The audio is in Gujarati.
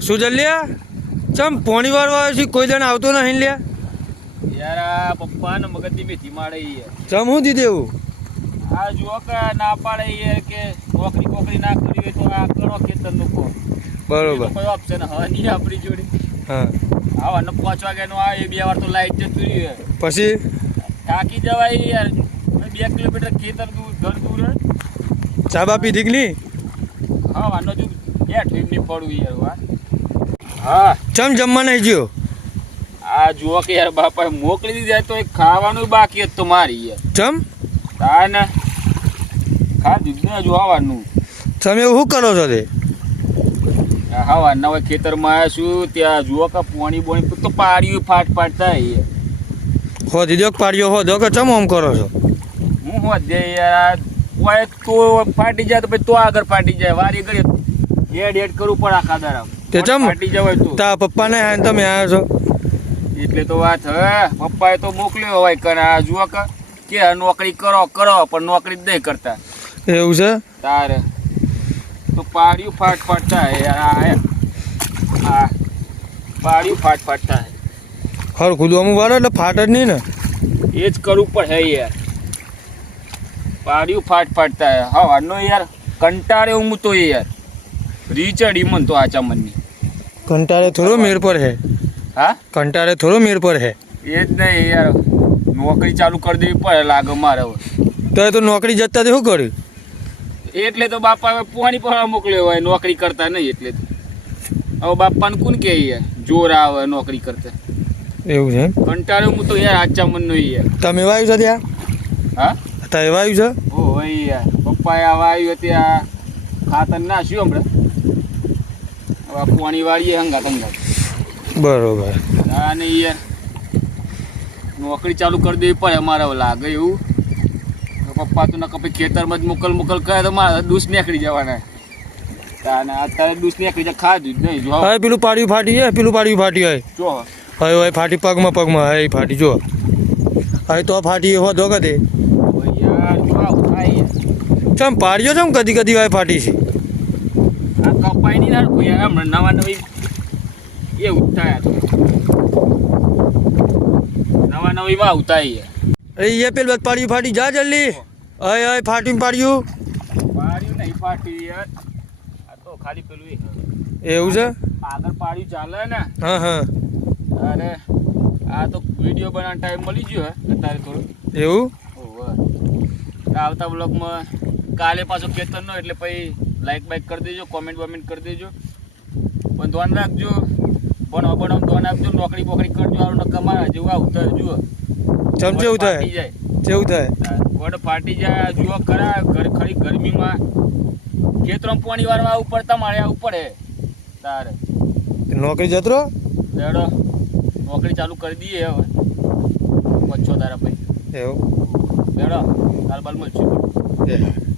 શું જલ્યા ચમ પોણી વાળવા આવ્યો છે કોઈ જણ આવતો નહીં લ્યા યાર આ પપ્પાને મગજની મેથી મારે યાર ચમ હું દીધે એવું આ જુઓ કે ના પાડે યાર કે નોકરી ના કરી હોય તો આ કરો ખેતર નું કો બરોબર કોઈ ઓપ્શન હવે નહીં આપણી જોડે હા આવા 5 વાગ્યાનો આ 2 વાર તો લાઈટ જતી રહી પછી થાકી જવાય યાર 2 કિલોમીટર ખેતર દૂર ઘર દૂર ચા બા પીધી કે નહીં હા વાનો જો ઠીક નહીં પડવું યાર હા ચમ જમવા નહીં ગયો આ જુઓ કે યાર બાપા મોકલી દીધા તો ખાવાનું બાકી હતું મારી યાર ચમ તા ને ખાધું જ ને હજુ આવવાનું તમે એવું શું કરો છો તે હા ના હોય ખેતરમાં આવ્યા છું ત્યાં જુઓ કે પોણી બોણી તો પાડ્યું ફાટ થાય હો દીધો પાડ્યો હો દો કે ચમ આમ કરો છો હું હોત દે યાર કોઈ તો ફાટી જાય તો પછી તો આગળ ફાટી જાય વારી ઘડી એડ કરવું પડે આખા દારા તે ચમ ફાટી જવાય તો તા પપ્પાને હાન તમે આવ્યા છો એટલે તો વાત હવે પપ્પાએ તો મોકલ્યો હોય કરે આ જુઓ કે નોકરી કરો પણ નોકરી જ નહીં કરતા એવું છે તારે તો પાડ્યું ફાટ થાય યાર આ પાડ્યું ફાટ થાય હર ખુદવામાં વાળો એટલે ફાટ જ નહીં ને એ જ કરવું પડે યાર પાડ્યું ફાટ થાય હા નો યાર કંટાળે હું તો યાર રીચડી મન તો આચા મનની કંટાળે થોડો મેર પર હે હા કંટાળે થોડો મેર પર હે એ જ નહીં યાર નોકરી ચાલુ કરી દેવી પડે લાગે મારે હવે તો નોકરી જતા શું કર્યું એટલે તો બાપા હવે પોણી પર મોકલ્યો હોય નોકરી કરતા નહીં એટલે હવે બાપાને કોણ કે યાર જોર આવે નોકરી કરતા એવું છે કંટાળે હું તો યાર આચા મનનો યાર તમે વાવ્યું છે ત્યાં હા તમે વાવ્યું છે ઓ ભાઈ યાર પપ્પાએ આ વાવ્યું ત્યાં ખાતર નાખ્યું હમણાં હવે પોણી વાળીએ હંગાત બરોબર હા ને યાર નોકરી ચાલુ કરી દેવી પડે અમારે લાગે એવું પપ્પા તો ના કપી ખેતરમાં જ મોકલ કરે તો મારે દૂસ નીકળી જવાના અત્યારે દૂસ નીકળી જાય ખાધું જ નહીં જો હવે પેલું પાડ્યું ફાટી જાય પેલું પાડ્યું ફાટી હોય જો હવે ફાટી પગમાં હવે ફાટી જો હવે તો ફાટી હો દો કદે યાર જો આવું થાય ચમ પાડ્યો ચમ કદી હવે ફાટી છે આ કપાઈ નહીં નાખું યાર હમણાં નવી એવું જ થાય નવી માં આવતા યાર એ પેલું પાડ્યું ફાટી જા જલ્દી હવે ફાટી પાડ્યું નહીં ફાટી યાર આ તો ખાલી પેલું એવું છે આગળ પાડ્યું ચાલે ને હા અરે આ તો વિડીયો બનાવવાનો ટાઈમ મળી ગયો અત્યારે થોડું એવું આવતા બ્લોગમાં કાલે પાછો ખેતરનો એટલે પછી લાઈક બાઈક કરી દેજો કોમેન્ટ કરી દેજો પણ ધ્યાન રાખજો ભણવા ધ્યાન આપજો નોકરી બોકરી કરજો આવું કમારા જેવું આવતા જુઓ ચમચેવું થાય કેવું થાય ગોડ ફાટી જાય જુઓ ખરા ખરી ગરમીમાં ખેતરમાં પાણી વાળવા આવવું પડતા મારે આવવું પડે તારે નોકરી જતો લેડો નોકરી ચાલુ કરી દઈએ હવે 5 તારા પછી એવું લેડો કાલ બાલ મળશું